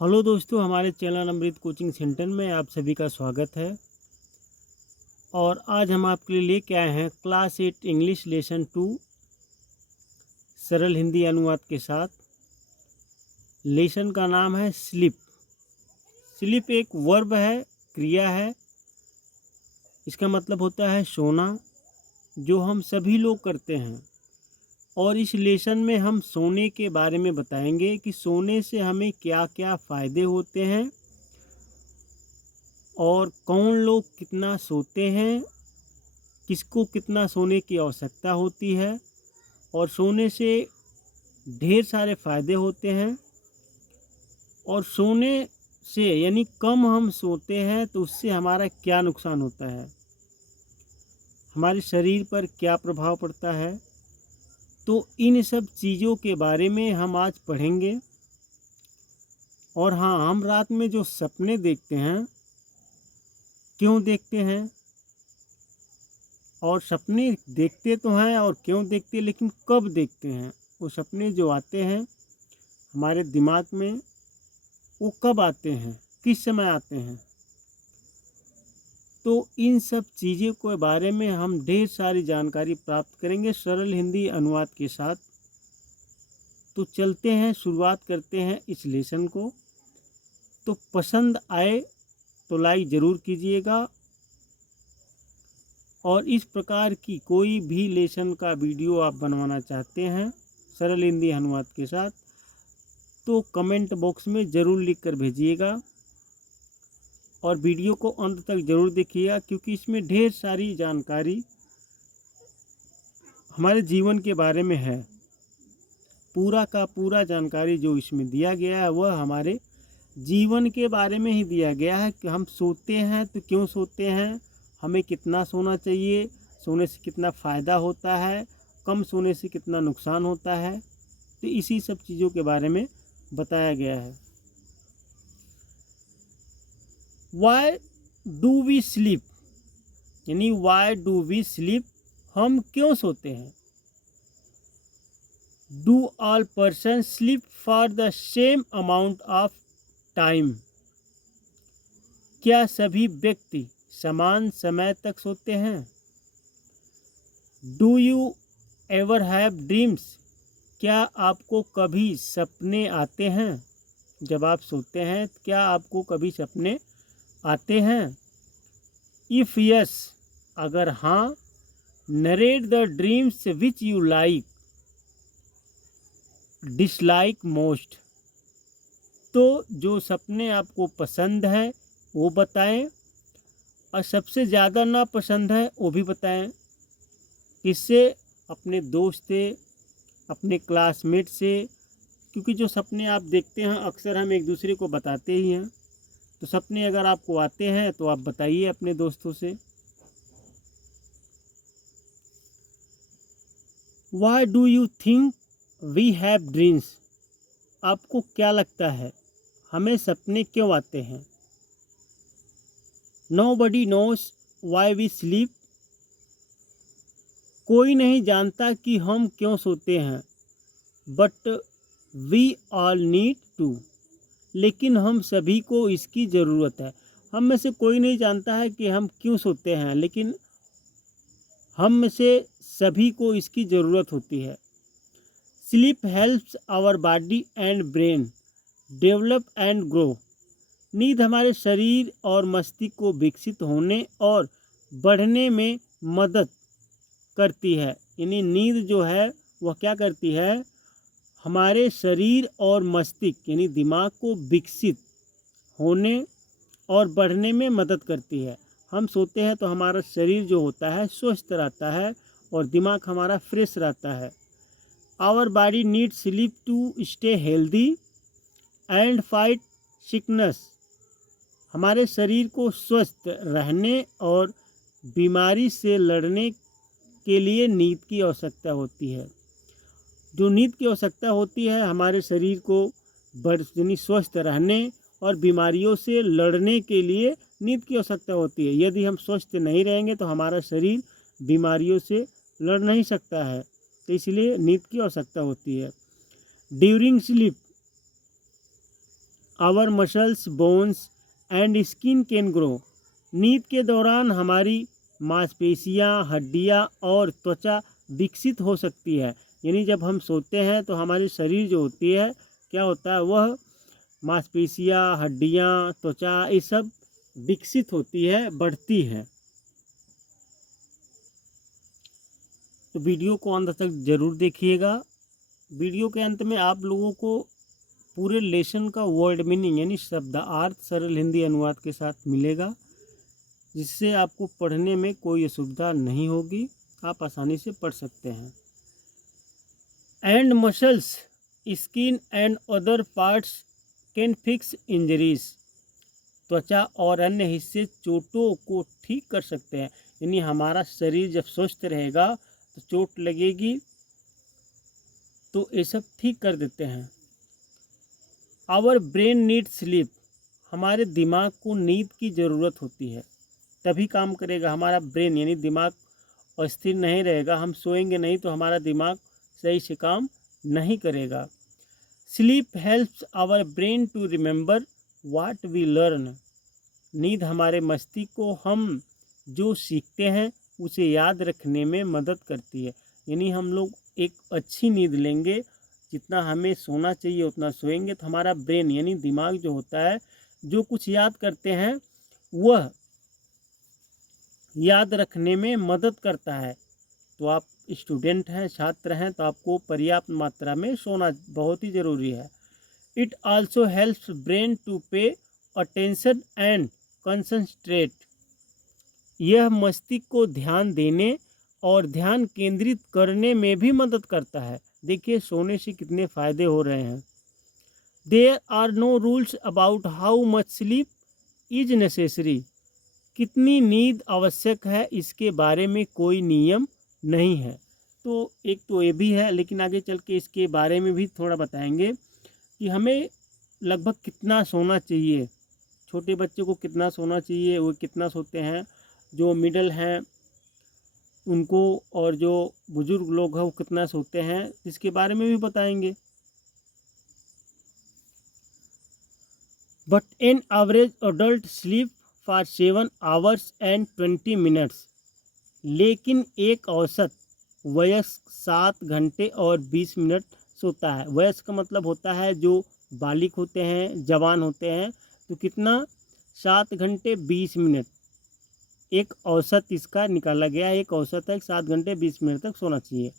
Hello दोस्तों, हमारे channel अमृत coaching centre में आप सभी का स्वागत है। और आज हम आपके लिए लेके आए हैं क्लास 8 इंग्लिश लेसन 2 सरल हिंदी अनुवाद के साथ। लेसन का नाम है स्लीप। स्लीप एक वर्ब है, क्रिया है। इसका मतलब होता है सोना, जो हम सभी लोग करते हैं। और इस लेसन में हम सोने के बारे में बताएंगे कि सोने से हमें क्या क्या फ़ायदे होते हैं और कौन लोग कितना सोते हैं, किसको कितना सोने की आवश्यकता होती है। और सोने से ढेर सारे फ़ायदे होते हैं। और सोने से यानी कम हम सोते हैं तो उससे हमारा क्या नुकसान होता है, हमारे शरीर पर क्या प्रभाव पड़ता है। तो इन सब चीज़ों के बारे में हम आज पढ़ेंगे। और हाँ, हम रात में जो सपने देखते हैं, क्यों देखते हैं, और सपने देखते तो हैं और क्यों देखते हैं, लेकिन कब देखते हैं। वो सपने जो आते हैं हमारे दिमाग में, वो कब आते हैं, किस समय आते हैं। तो इन सब चीज़ों के बारे में हम ढेर सारी जानकारी प्राप्त करेंगे सरल हिंदी अनुवाद के साथ। तो चलते हैं, शुरुआत करते हैं इस लेसन को। तो पसंद आए तो लाइक ज़रूर कीजिएगा। और इस प्रकार की कोई भी लेसन का वीडियो आप बनवाना चाहते हैं सरल हिंदी अनुवाद के साथ, तो कमेंट बॉक्स में ज़रूर लिख कर भेजिएगा। और वीडियो को अंत तक ज़रूर देखिएगा, क्योंकि इसमें ढेर सारी जानकारी हमारे जीवन के बारे में है। पूरा का पूरा जानकारी जो इसमें दिया गया है वह हमारे जीवन के बारे में ही दिया गया है कि हम सोते हैं तो क्यों सोते हैं, हमें कितना सोना चाहिए, सोने से कितना फ़ायदा होता है, कम सोने से कितना नुकसान होता है। तो इसी सब चीज़ों के बारे में बताया गया है। वाई डू वी स्लीप, यानी वाई डू वी स्लीप, हम क्यों सोते हैं। Do all person sleep for the same amount of time, क्या सभी व्यक्ति समान समय तक सोते हैं। Do you ever have dreams, क्या आपको कभी सपने आते हैं। जब आप सोते हैं क्या आपको कभी सपने आते हैं। इफ़ यस, अगर हाँ, narrate the dreams which you like dislike most, तो जो सपने आपको पसंद है वो बताएं, और सबसे ज़्यादा ना पसंद है वो भी बताएं। किससे, अपने दोस्त से, अपने क्लासमेट से। क्योंकि जो सपने आप देखते हैं अक्सर हम एक दूसरे को बताते ही हैं। तो सपने अगर आपको आते हैं तो आप बताइए अपने दोस्तों से। Why do you think we have dreams, आपको क्या लगता है हमें सपने क्यों आते हैं। Nobody knows why we sleep, कोई नहीं जानता कि हम क्यों सोते हैं। But we all need to, लेकिन हम सभी को इसकी ज़रूरत है। हम में से कोई नहीं जानता है कि हम क्यों सोते हैं, लेकिन हम में से सभी को इसकी ज़रूरत होती है। Sleep helps our body and brain develop and grow, नींद हमारे शरीर और मस्तिष्क को विकसित होने और बढ़ने में मदद करती है। यानी नींद जो है वह क्या करती है, हमारे शरीर और मस्तिष्क यानी दिमाग को विकसित होने और बढ़ने में मदद करती है। हम सोते हैं तो हमारा शरीर जो होता है स्वस्थ रहता है और दिमाग हमारा फ्रेश रहता है। Our body need sleep to stay healthy and fight sickness, हमारे शरीर को स्वस्थ रहने और बीमारी से लड़ने के लिए नींद की आवश्यकता होती है। जो नींद की आवश्यकता होती है हमारे शरीर को यानी स्वस्थ रहने और बीमारियों से लड़ने के लिए नींद की आवश्यकता होती है। यदि हम स्वस्थ नहीं रहेंगे तो हमारा शरीर बीमारियों से लड़ नहीं सकता है, तो इसलिए नींद की आवश्यकता होती है। During sleep, our muscles, bones and skin can grow. नींद के दौरान हमारी मांसपेशियां, हड्डियां और त्वचा विकसित हो सकती है। यानी जब हम सोते हैं तो हमारी शरीर जो होती है क्या होता है, वह मांसपेशियां, हड्डियां, त्वचा ये सब विकसित होती है, बढ़ती है। तो वीडियो को अंत तक ज़रूर देखिएगा। वीडियो के अंत में आप लोगों को पूरे लेसन का वर्ड मीनिंग यानी शब्दार्थ सरल हिंदी अनुवाद के साथ मिलेगा, जिससे आपको पढ़ने में कोई असुविधा नहीं होगी, आप आसानी से पढ़ सकते हैं। And muscles, skin and other parts can fix injuries. त्वचा और अन्य हिस्से चोटों को ठीक कर सकते हैं। यानी हमारा शरीर जब स्वस्थ रहेगा तो चोट लगेगी तो ये सब ठीक कर देते हैं। आवर ब्रेन नीड स्लीप, हमारे दिमाग को नींद की ज़रूरत होती है, तभी काम करेगा हमारा ब्रेन। यानी दिमाग अस्थिर नहीं रहेगा, हम सोएंगे नहीं तो हमारा दिमाग सही से काम नहीं करेगा। Sleep helps our brain to remember what we learn, नींद हमारे मस्तिष्क को हम जो सीखते हैं उसे याद रखने में मदद करती है। यानी हम लोग एक अच्छी नींद लेंगे, जितना हमें सोना चाहिए उतना सोएंगे तो हमारा ब्रेन यानी दिमाग जो होता है, जो कुछ याद करते हैं वह याद रखने में मदद करता है। तो आप स्टूडेंट हैं, छात्र हैं, तो आपको पर्याप्त मात्रा में सोना बहुत ही ज़रूरी है। It also helps brain to pay attention and concentrate, यह मस्तिष्क को ध्यान देने और ध्यान केंद्रित करने में भी मदद करता है। देखिए सोने से कितने फ़ायदे हो रहे हैं। There are no rules about how much sleep is necessary, कितनी नींद आवश्यक है इसके बारे में कोई नियम नहीं है। तो एक तो ये भी है, लेकिन आगे चल के इसके बारे में भी थोड़ा बताएंगे कि हमें लगभग कितना सोना चाहिए। छोटे बच्चे को कितना सोना चाहिए, वो कितना सोते हैं, जो मिडल हैं उनको, और जो बुजुर्ग लोग हैं वो कितना सोते हैं, इसके बारे में भी बताएंगे। But an average adult sleep for 7 hours and 20 minutes, लेकिन एक औसत वयस्क 7 घंटे और 20 मिनट सोता है। वयस्क का मतलब होता है जो बालिग होते हैं, जवान होते हैं, तो कितना 7 घंटे 20 मिनट, एक औसत इसका निकाला गया है। एक औसत है 7 घंटे 20 मिनट तक सोना चाहिए।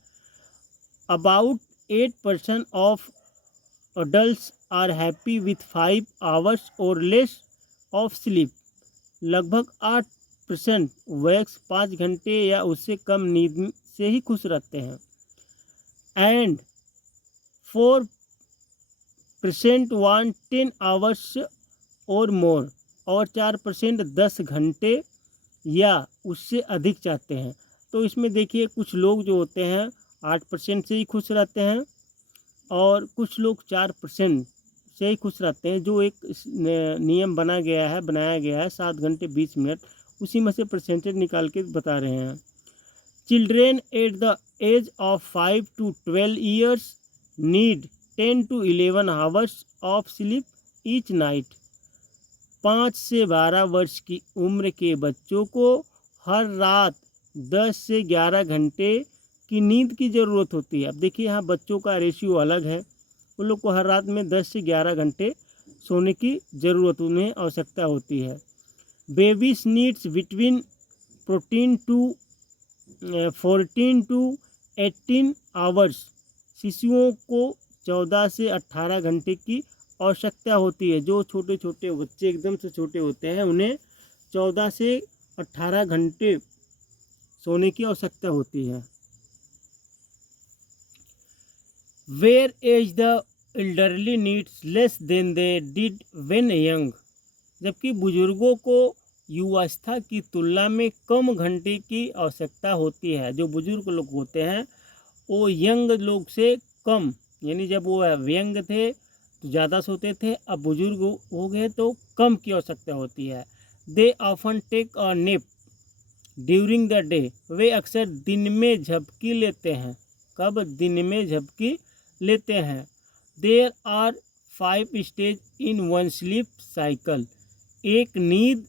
About 8% of adults are happy with 5 hours or less of sleep, लगभग 8% वयस्क 5 घंटे या उससे कम नींद से ही खुश रहते हैं। एंड 4% वांट 10 आवर्स और मोर, और 4% 10 घंटे या उससे अधिक चाहते हैं। तो इसमें देखिए कुछ लोग जो होते हैं 8% से ही खुश रहते हैं, और कुछ लोग 4% से ही खुश रहते हैं। जो एक नियम बनाया गया है 7 घंटे 20 मिनट, उसी में से परसेंटेज निकाल के बता रहे हैं। Children at the age of 5 to 12 years need 10 to 11 hours of sleep each night, 5 से 12 वर्ष की उम्र के बच्चों को हर रात 10 से 11 घंटे की नींद की ज़रूरत होती है। अब देखिए यहाँ बच्चों का रेशियो अलग है, उन लोग को हर रात में 10 से 11 घंटे सोने की ज़रूरत, उन्हें आवश्यकता होती है। Babies needs between 14 to 18 hours, शिशुओं को 14 से 18 घंटे की आवश्यकता होती है। जो छोटे छोटे बच्चे एकदम से छोटे होते हैं उन्हें 14 से 18 घंटे सोने की आवश्यकता होती है। Whereas the elderly needs less than they did when young, जबकि बुजुर्गों को युवावस्था की तुलना में कम घंटे की आवश्यकता होती है। जो बुजुर्ग लोग होते हैं वो यंग लोग से कम, यानी जब वो यंग थे तो ज़्यादा सोते थे, अब बुजुर्ग हो गए तो कम की आवश्यकता होती है। They often take a nap during the day, वे अक्सर दिन में झपकी लेते हैं। कब? दिन में झपकी लेते हैं। There are 5 stage in one sleep cycle. एक नींद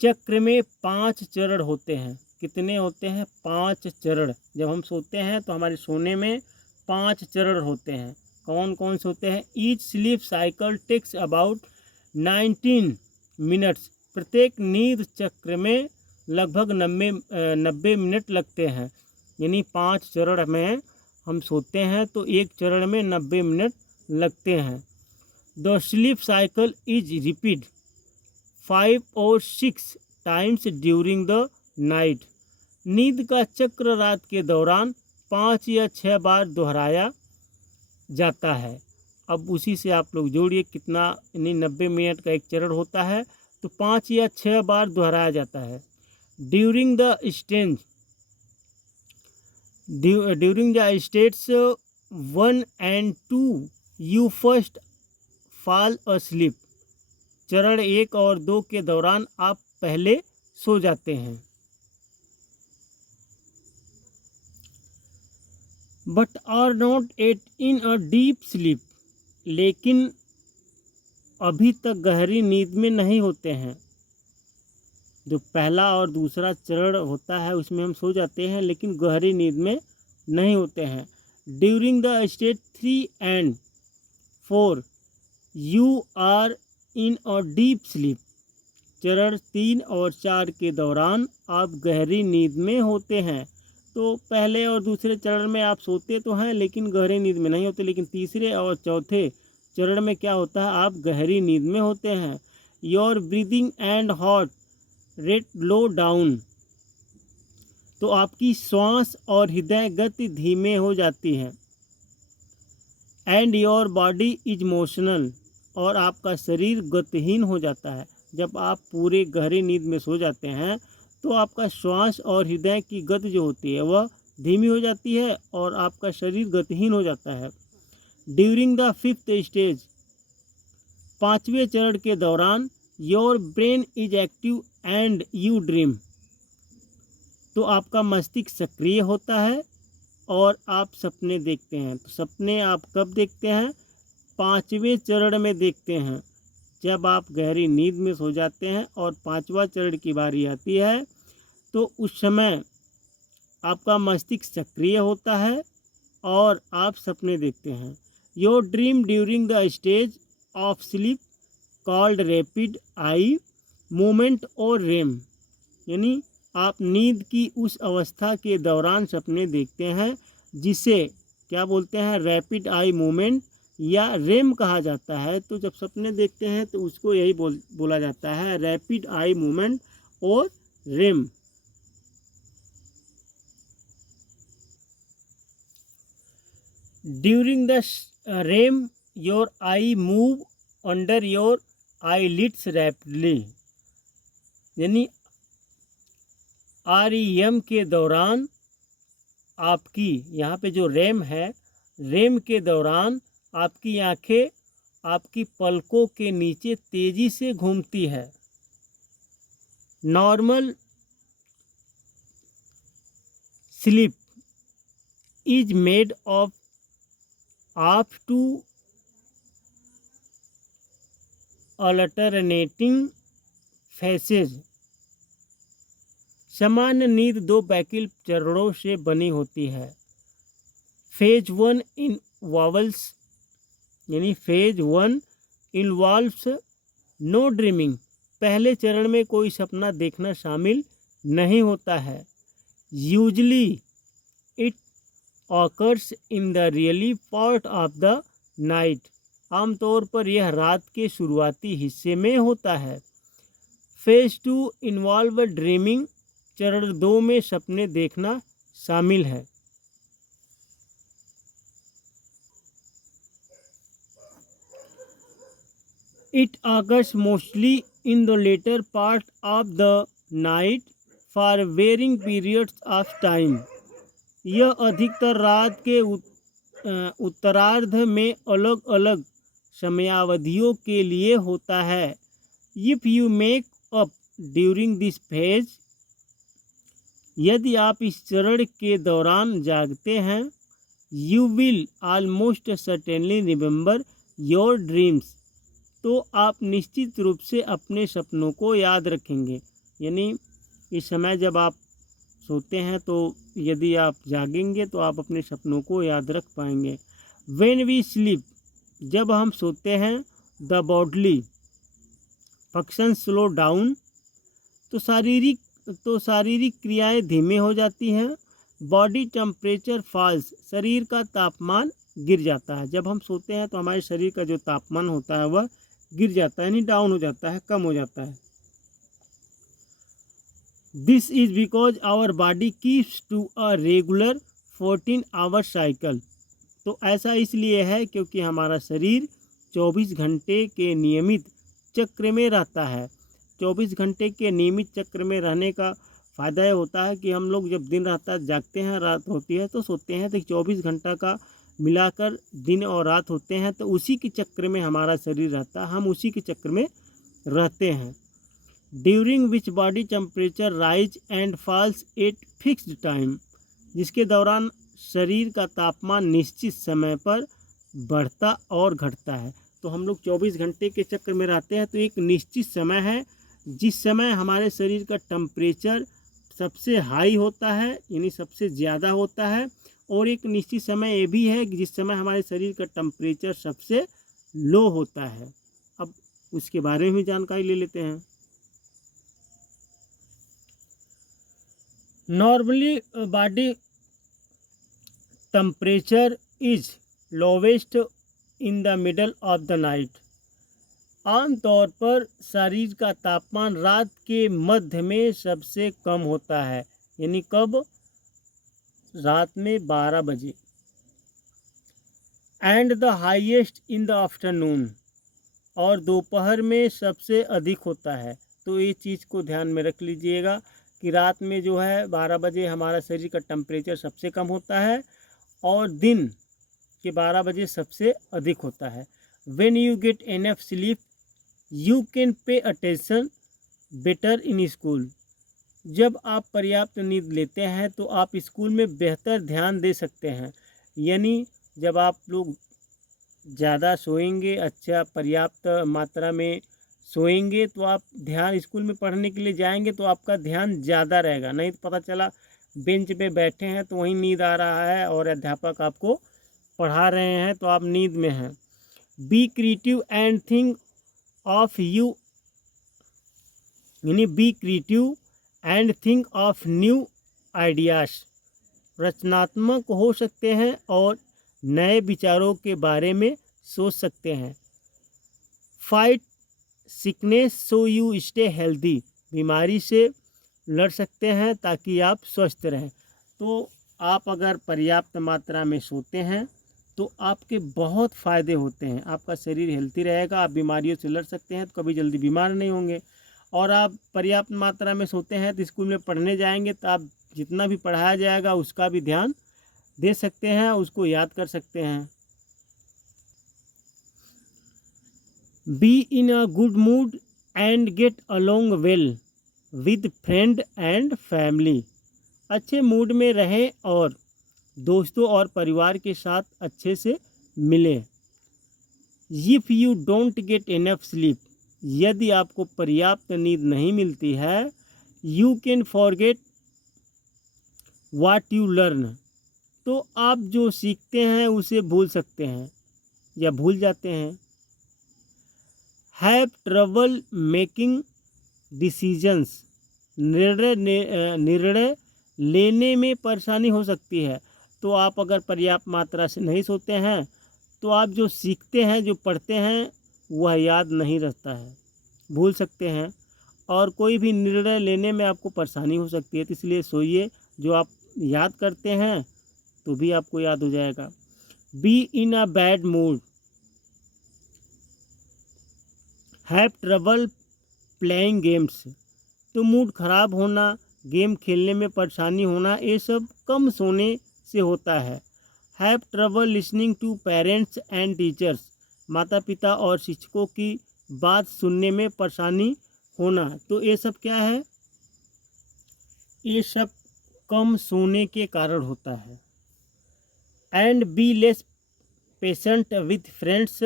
चक्र में 5 चरण होते हैं। कितने होते हैं? 5 चरण। जब हम सोते हैं तो हमारे सोने में 5 चरण होते हैं। कौन कौन से होते हैं? Each sleep cycle takes about 19 minutes. प्रत्येक नींद चक्र में लगभग 90 मिनट लगते हैं। यानी 5 चरण में हम सोते हैं तो एक चरण में 90 मिनट लगते हैं। The sleep cycle is repeat 5 और 6 टाइम्स ड्यूरिंग द नाइट। नींद का चक्र रात के दौरान 5 या 6 बार दोहराया जाता है। अब उसी से आप लोग जोड़िए कितना, यानी 90 मिनट का एक चरण होता है तो 5 या 6 बार दोहराया जाता है। During the states 1 and 2 you first fall asleep। चरण 1 और 2 के दौरान आप पहले सो जाते हैं। But are not at in a deep sleep. लेकिन अभी तक गहरी नींद में नहीं होते हैं। जो पहला और दूसरा चरण होता है उसमें हम सो जाते हैं लेकिन गहरी नींद में नहीं होते हैं। During the stage 3 and 4 you are in a deep sleep. चरण 3 और 4 के दौरान आप गहरी नींद में होते हैं। तो पहले और दूसरे चरण में आप सोते तो हैं लेकिन गहरी नींद में नहीं होते, लेकिन तीसरे और चौथे चरण में क्या होता है? आप गहरी नींद में होते हैं। Your breathing and heart rate low down. तो आपकी श्वास और हृदय गति धीमे हो जाती है। And your body is motional. और आपका शरीर गतिहीन हो जाता है। जब आप पूरे गहरी नींद में सो जाते हैं तो आपका श्वास और हृदय की गति जो होती है वह धीमी हो जाती है और आपका शरीर गतिहीन हो जाता है। ड्यूरिंग द 5th स्टेज 5वें चरण के दौरान your brain is active and you dream. तो आपका मस्तिष्क सक्रिय होता है और आप सपने देखते हैं। तो सपने आप कब देखते हैं? 5वें चरण में देखते हैं। जब आप गहरी नींद में सो जाते हैं और 5वां चरण की बारी आती है तो उस समय आपका मस्तिष्क सक्रिय होता है और आप सपने देखते हैं। Your dream during the stage of sleep called rapid eye movement और रेम। यानी आप नींद की उस अवस्था के दौरान सपने देखते हैं जिसे क्या बोलते हैं? रैपिड आई मूवमेंट या रेम कहा जाता है। तो जब सपने देखते हैं तो उसको यही बोला जाता है रैपिड आई मूवमेंट और REM. During the REM your eye move under your eyelids rapidly. यानी REM के दौरान आपकी यहाँ पे जो रेम है, रेम के दौरान आपकी आंखें आपकी पलकों के नीचे तेजी से घूमती है। Normal sleep is made of 2 alternating faces. सामान्य नींद 2 वैकल्पिक चरणों से बनी होती है। फेज 1 इन्वॉल्व्स यानी फेज 1 इन्वॉल्व्स नो ड्रीमिंग। पहले चरण में कोई सपना देखना शामिल नहीं होता है। Usually it occurs in the really part of the night. आमतौर पर यह रात के शुरुआती हिस्से में होता है। Phase 2 involve dreaming. चरण 2 में सपने देखना शामिल है। It occurs mostly in the later part of the night for varying periods of time। यह अधिकतर रात के उत्तरार्ध में अलग अलग समयावधियों के लिए होता है। If you make up during this phase, यदि आप इस चरण के दौरान जागते हैं, you will almost certainly remember your dreams, तो आप निश्चित रूप से अपने सपनों को याद रखेंगे। यानी इस समय जब आप सोते हैं तो यदि आप जागेंगे तो आप अपने सपनों को याद रख पाएंगे। व्हेन वी स्लीप, जब हम सोते हैं, the bodily function slow down, तो शारीरिक क्रियाएं धीमे हो जाती हैं। बॉडी टेम्परेचर फॉल्स, शरीर का तापमान गिर जाता है। जब हम सोते हैं तो हमारे शरीर का जो तापमान होता है वह गिर जाता है, यानी डाउन हो जाता है, कम हो जाता है। This is because our body keeps to a regular 14 hour cycle, तो ऐसा इसलिए है क्योंकि हमारा शरीर 24 घंटे के नियमित चक्र में रहता है। 24 घंटे के नियमित चक्र में रहने का फ़ायदा यह होता है कि हम लोग जब दिन रहता है जागते हैं, रात होती है तो सोते हैं, तो 24 घंटा का मिलाकर दिन और रात होते हैं, तो उसी के चक्र में हमारा शरीर रहता है, हम उसी के चक्र में रहते हैं। During which body temperature rise and falls at fixed time, जिसके दौरान शरीर का तापमान निश्चित समय पर बढ़ता और घटता है। तो हम लोग 24 घंटे के चक्र में रहते हैं, तो एक निश्चित समय है जिस समय हमारे शरीर का टेम्परेचर सबसे हाई होता है, यानी सबसे ज़्यादा होता है, और एक निश्चित समय ये भी है कि जिस समय हमारे शरीर का टेम्परेचर सबसे लो होता है। अब उसके बारे में भी जानकारी ले लेते हैं। Normally body temperature is lowest in the middle of the night, आमतौर पर शरीर का तापमान रात के मध्य में सबसे कम होता है, यानी कब? रात में 12 बजे। And the highest in the afternoon, और दोपहर में सबसे अधिक होता है। तो ये चीज़ को ध्यान में रख लीजिएगा कि रात में जो है 12 बजे हमारा शरीर का टेम्परेचर सबसे कम होता है और दिन के 12 बजे सबसे अधिक होता है। When you get enough sleep you can pay attention better in school, जब आप पर्याप्त नींद लेते हैं तो आप स्कूल में बेहतर ध्यान दे सकते हैं। यानी जब आप लोग ज़्यादा सोएंगे, अच्छा पर्याप्त मात्रा में सोएंगे, तो आप ध्यान स्कूल में पढ़ने के लिए जाएंगे तो आपका ध्यान ज़्यादा रहेगा। नहीं तो पता चला बेंच पे बैठे हैं तो वहीं नींद आ रहा है और अध्यापक आपको पढ़ा रहे हैं तो आप नींद में हैं। Be creative and think of you, यानी be creative and think of new ideas, रचनात्मक हो सकते हैं और नए विचारों के बारे में सोच सकते हैं। Fight sickness so you stay healthy, बीमारी से लड़ सकते हैं ताकि आप स्वस्थ रहें। तो आप अगर पर्याप्त मात्रा में सोते हैं तो आपके बहुत फ़ायदे होते हैं, आपका शरीर हेल्थी रहेगा, आप बीमारियों से लड़ सकते हैं, तो कभी जल्दी बीमार नहीं होंगे। और आप पर्याप्त मात्रा में सोते हैं तो स्कूल में पढ़ने जाएंगे तो आप जितना भी पढ़ाया जाएगा उसका भी ध्यान दे सकते हैं, उसको याद कर सकते हैं। Be in a good mood and get along well with friend and family, अच्छे मूड में रहें और दोस्तों और परिवार के साथ अच्छे से मिलें। If you don't get enough sleep, यदि आपको पर्याप्त नींद नहीं मिलती है, you can forget what you learn, तो आप जो सीखते हैं उसे भूल सकते हैं या भूल जाते हैं। हैव ट्रबल मेकिंग डिसीजंस, निर्णय लेने में परेशानी हो सकती है। तो आप अगर पर्याप्त मात्रा से नहीं सोते हैं तो आप जो सीखते हैं, जो पढ़ते हैं, वह याद नहीं रहता है, भूल सकते हैं, और कोई भी निर्णय लेने में आपको परेशानी हो सकती है। तो इसलिए सोइए, जो आप याद करते हैं तो भी आपको याद हो जाएगा। Be in a bad mood, have trouble playing games, तो मूड ख़राब होना, गेम खेलने में परेशानी होना, ये सब कम सोने से होता है। Have trouble listening to parents and teachers, माता पिता और शिक्षकों की बात सुनने में परेशानी होना, तो ये सब क्या है? ये सब कम सोने के कारण होता है। And be less patient with friends,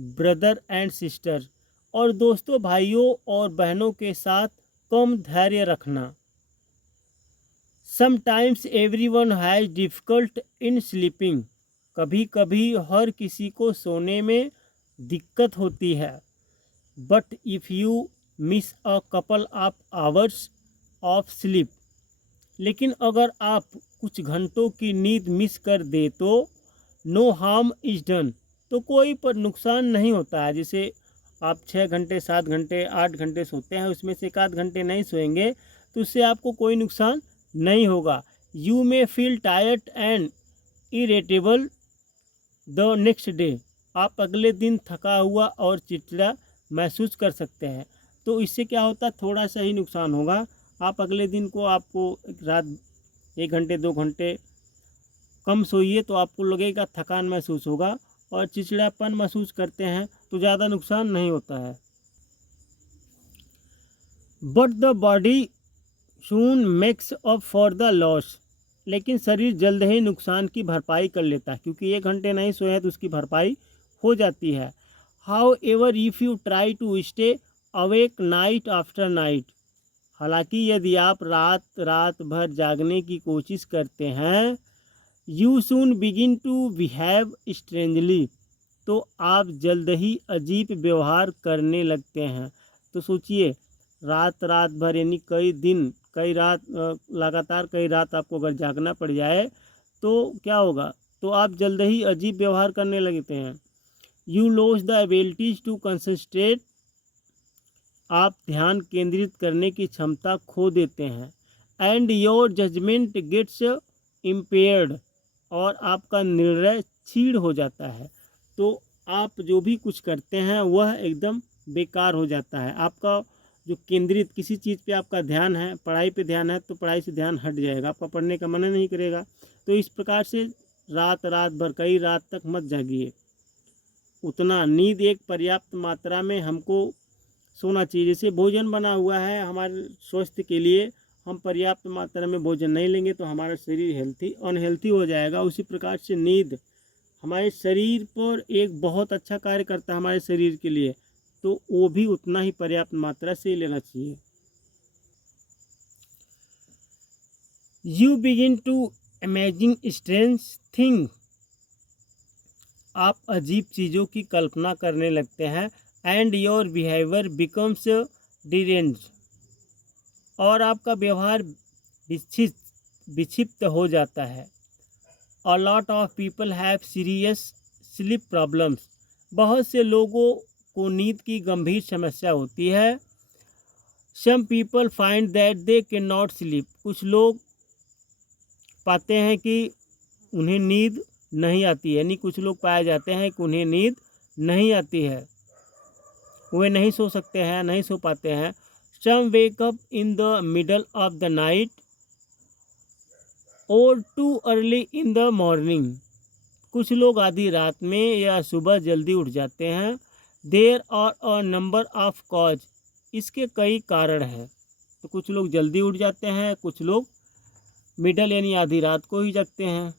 brother and sister, और दोस्तों भाइयों और बहनों के साथ कम धैर्य रखना। Sometimes everyone has difficult in sleeping, कभी कभी हर किसी को सोने में दिक्कत होती है। But if you miss a couple of hours of sleep, लेकिन अगर आप कुछ घंटों की नींद मिस कर दे तो नो हार्म इज़ डन, तो कोई पर नुकसान नहीं होता है। जैसे आप 6 घंटे 7 घंटे 8 घंटे सोते हैं, उसमें से 1 आध घंटे नहीं सोएंगे तो उससे आपको कोई नुकसान नहीं होगा। You may feel tired and irritable the next day, आप अगले दिन थका हुआ और चिड़चिड़ा महसूस कर सकते हैं। तो इससे क्या होता है, थोड़ा सा ही नुकसान होगा। आप अगले दिन को आपको रात 1 घंटे 2 घंटे कम सोइए तो आपको लगेगा, थकान महसूस होगा और चिड़चिड़ापन महसूस करते हैं, तो ज़्यादा नुकसान नहीं होता है। But the body soon makes up for the loss, लेकिन शरीर जल्द ही नुकसान की भरपाई कर लेता है, क्योंकि 1 घंटे नहीं सोए हैं तो उसकी भरपाई हो जाती है। However if you try to stay awake night after night, हालांकि यदि आप रात रात भर जागने की कोशिश करते हैं, you soon begin to behave strangely, तो आप जल्द ही अजीब व्यवहार करने लगते हैं। तो सोचिए, रात रात भर यानी कई दिन कई रात लगातार कई रात आपको अगर जागना पड़ जाए तो क्या होगा, तो आप जल्द ही अजीब व्यवहार करने लगते हैं। You lose the abilities to concentrate, आप ध्यान केंद्रित करने की क्षमता खो देते हैं। And your judgement gets impaired, और आपका निर्णय क्षीण हो जाता है। तो आप जो भी कुछ करते हैं वह एकदम बेकार हो जाता है। आपका जो केंद्रित किसी चीज़ पे आपका ध्यान है, पढ़ाई पे ध्यान है, तो पढ़ाई से ध्यान हट जाएगा, आपका पढ़ने का मन नहीं करेगा। तो इस प्रकार से रात रात भर कई रात तक मत जागिए। उतना नींद एक पर्याप्त मात्रा में हमको सोना चाहिए। जैसे भोजन बना हुआ है हमारे स्वास्थ्य के लिए, हम पर्याप्त मात्रा में भोजन नहीं लेंगे तो हमारा शरीर अनहेल्थी हो जाएगा। उसी प्रकार से नींद हमारे शरीर पर एक बहुत अच्छा कार्य करता है हमारे शरीर के लिए, तो वो भी उतना ही पर्याप्त मात्रा से लेना चाहिए। You begin to imagine strange thing, आप अजीब चीज़ों की कल्पना करने लगते हैं। And your behaviour becomes derange, और आपका व्यवहार विक्षिप्त हो जाता है। A lot of people have serious sleep problems, बहुत से लोगों को नींद की गंभीर समस्या होती है। Some people find that they can not sleep, कुछ लोग पाते हैं कि उन्हें नींद नहीं आती है, यानी कुछ लोग पाए जाते हैं कि उन्हें नींद नहीं आती है, वे नहीं सो सकते हैं, नहीं सो पाते हैं। Some wake up in the middle of the night और too early in the morning, कुछ लोग आधी रात में या सुबह जल्दी उठ जाते हैं। There are a number of cause, इसके कई कारण हैं। तो कुछ लोग जल्दी उठ जाते हैं, कुछ लोग मिडल यानी आधी रात को ही जगते हैं।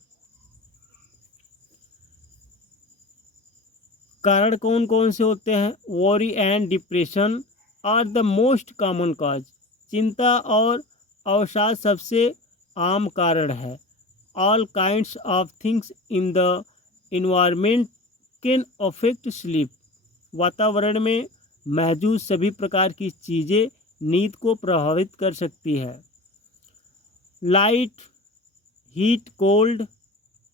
कारण कौन कौन से होते हैं? Worry and depression are the most common cause, चिंता और अवसाद सबसे आम कारण है। All kinds of things in the environment can affect sleep, वातावरण में मौजूद सभी प्रकार की चीज़ें नींद को प्रभावित कर सकती है। लाइट, हीट, कोल्ड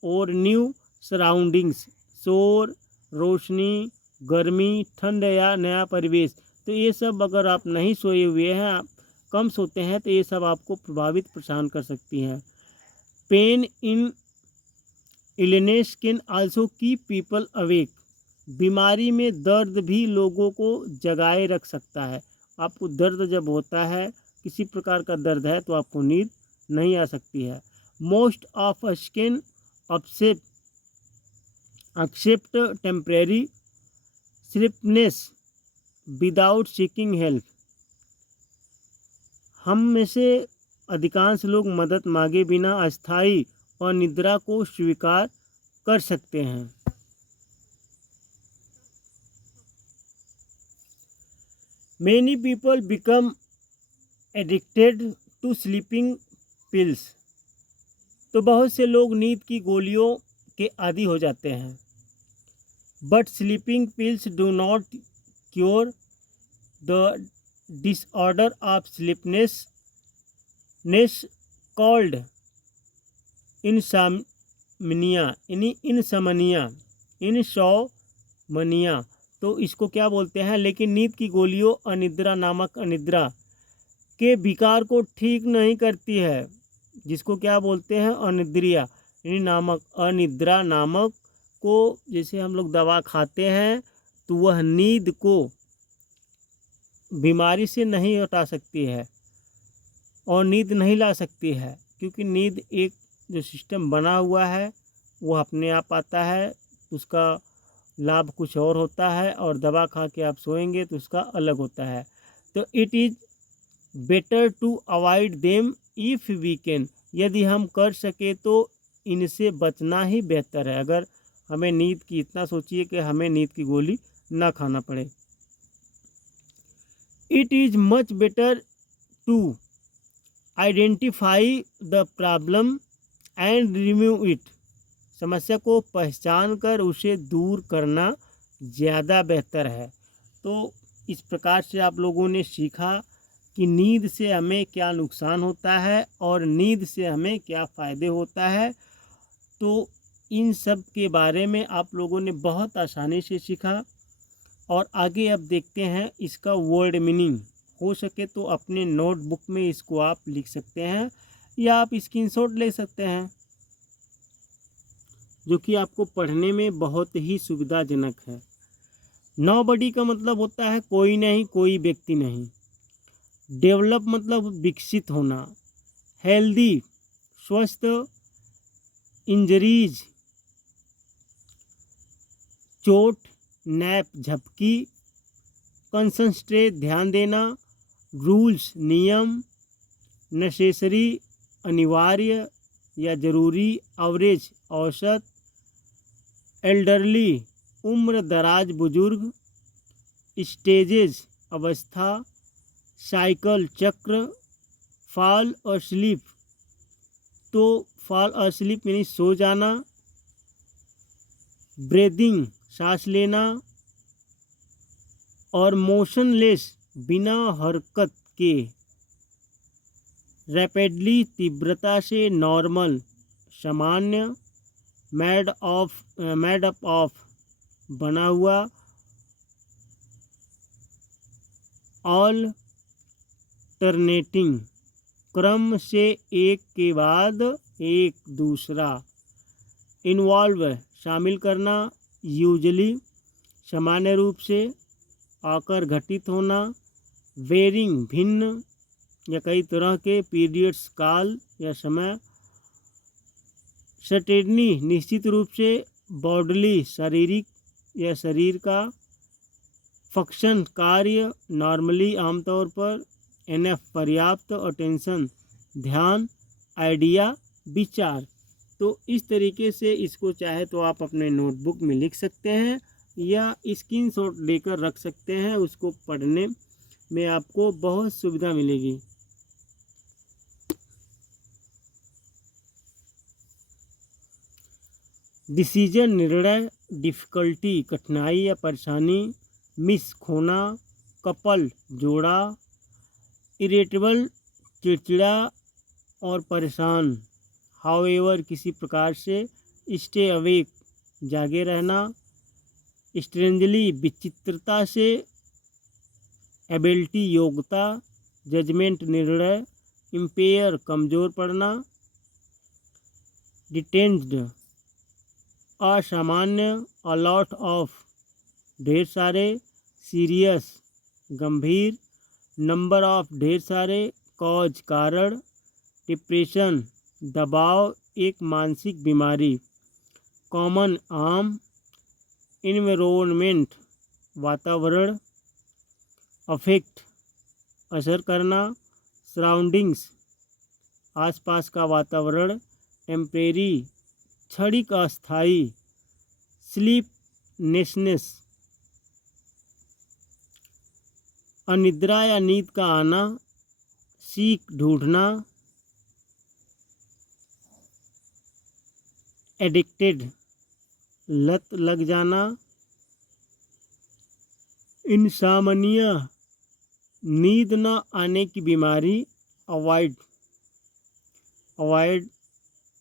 और न्यू सराउंडिंग्स, शोर, रोशनी, गर्मी, ठंड या नया परिवेश, तो ये सब अगर आप नहीं सोए हुए हैं, आप कम सोते हैं, तो ये सब आपको प्रभावित परेशान कर सकती हैं। Pain in illness can also keep people awake, बीमारी में दर्द भी लोगों को जगाए रख सकता है। आपको दर्द जब होता है, किसी प्रकार का दर्द है, तो आपको नींद नहीं आ सकती है। Most of us can accept temporary sleeplessness without seeking help, हम में से अधिकांश लोग मदद मांगे बिना अस्थायी और निद्रा को स्वीकार कर सकते हैं। Many people become addicted to sleeping pills. तो बहुत से लोग नींद की गोलियों के आदी हो जाते हैं. But sleeping pills do not cure the disorder of sleeplessness called insomnia. तो इसको क्या बोलते हैं, लेकिन नींद की गोलियों अनिद्रा नामक अनिद्रा के विकार को ठीक नहीं करती है, जिसको क्या बोलते हैं, अनिद्रिया यानी नामक अनिद्रा नामक को जैसे हम लोग दवा खाते हैं तो वह नींद को बीमारी से नहीं हटा सकती है और नींद नहीं ला सकती है, क्योंकि नींद एक जो सिस्टम बना हुआ है वो अपने आप आता है, उसका लाभ कुछ और होता है, और दवा खा के आप सोएंगे तो उसका अलग होता है. तो it is better to avoid them if we can. यदि हम कर सके तो इनसे बचना ही बेहतर है. अगर हमें नींद की, इतना सोचिए कि हमें नींद की गोली ना खाना पड़े. It is much better to identify the problem and remove it. समस्या को पहचान कर उसे दूर करना ज़्यादा बेहतर है. तो इस प्रकार से आप लोगों ने सीखा कि नींद से हमें क्या नुकसान होता है और नींद से हमें क्या फ़ायदे होता है. तो इन सब के बारे में आप लोगों ने बहुत आसानी से सीखा. और आगे अब देखते हैं इसका वर्ड मीनिंग. हो सके तो अपने नोटबुक में इसको आप लिख सकते हैं या आप स्क्रीनशॉट ले सकते हैं, जो कि आपको पढ़ने में बहुत ही सुविधाजनक है. नोबडी का मतलब होता है कोई नहीं, कोई व्यक्ति नहीं. डेवलप मतलब विकसित होना. हेल्दी स्वस्थ. इंजरीज चोट. नैप झपकी. कंसंट्रेट ध्यान देना. रूल्स नियम. नेसेसरी अनिवार्य या ज़रूरी. एवरेज औसत. एल्डरली उम्र दराज बुजुर्ग. स्टेजेज अवस्था. साइकिल चक्र. Fall asleep. तो फॉल अस्लीप यानी सो जाना. ब्रीदिंग सांस लेना. और मोशनलेस बिना हरकत के. रैपिडली तीव्रता से. नॉर्मल सामान्य. मेड अप ऑफ बना हुआ. ऑल्टरनेटिंग क्रम से एक के बाद एक दूसरा. इन्वॉल्व शामिल करना. यूजली सामान्य रूप से. आकर घटित होना. वेरिंग भिन्न या कई तरह के. पीरियड्स काल या समय. सर्टेनली निश्चित रूप से. बॉडली शारीरिक या शरीर का. फंक्शन कार्य. नॉर्मली आमतौर पर. एनएफ पर्याप्त. अटेंशन ध्यान. आइडिया विचार. तो इस तरीके से इसको चाहे तो आप अपने नोटबुक में लिख सकते हैं या स्क्रीनशॉट लेकर रख सकते हैं. उसको पढ़ने में आपको बहुत सुविधा मिलेगी. डिसीजन निर्णय. डिफ़िकल्टी कठिनाई या परेशानी. मिस खोना. कपल जोड़ा. इरिटेबल चिड़चिड़ा और परेशान. हाउएवर किसी प्रकार से. स्टे अवेक जागे रहना. स्ट्रेंजली विचित्रता से. एबिलिटी योग्यता. जजमेंट निर्णय. इम्पेयर कमज़ोर पड़ना. डिटेंज्ड असामान्य. अलॉट ऑफ ढेर सारे. सीरियस गंभीर. नंबर ऑफ ढेर सारे. कॉज कारण. डिप्रेशन दबाव एक मानसिक बीमारी. कॉमन आम. इन्वायरमेंट वातावरण. अफेक्ट असर करना. सराउंडिंग्स आसपास का वातावरण. टेम्परेरी क्षणिक अस्थायी. स्लीपनेसनेस अनिद्रा या नींद का आना, सीख ढूंढना, एडिक्टेड लत लग जाना, इंसामनिया नींद न आने की बीमारी, अवॉइड अवॉइड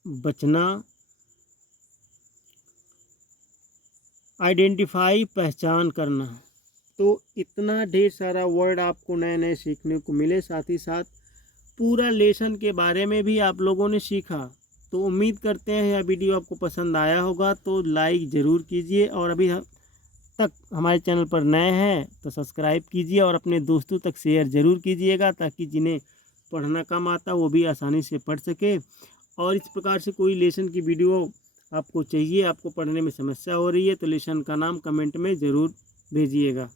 बचना, आइडेंटिफाई पहचान करना। तो इतना ढेर सारा वर्ड आपको नए नए सीखने को मिले, साथ ही साथ पूरा लेसन के बारे में भी आप लोगों ने सीखा। तो उम्मीद करते हैं यह वीडियो आपको पसंद आया होगा, तो लाइक ज़रूर कीजिए और अभी तक हमारे चैनल पर नए हैं तो सब्सक्राइब कीजिए और अपने दोस्तों तक शेयर ज़रूर कीजिएगा, ताकि जिन्हें पढ़ना कम आता वो भी आसानी से पढ़ सके। और इस प्रकार से कोई लेसन की वीडियो आपको चाहिए, आपको पढ़ने में समस्या हो रही है, तो लेसन का नाम कमेंट में ज़रूर भेजिएगा।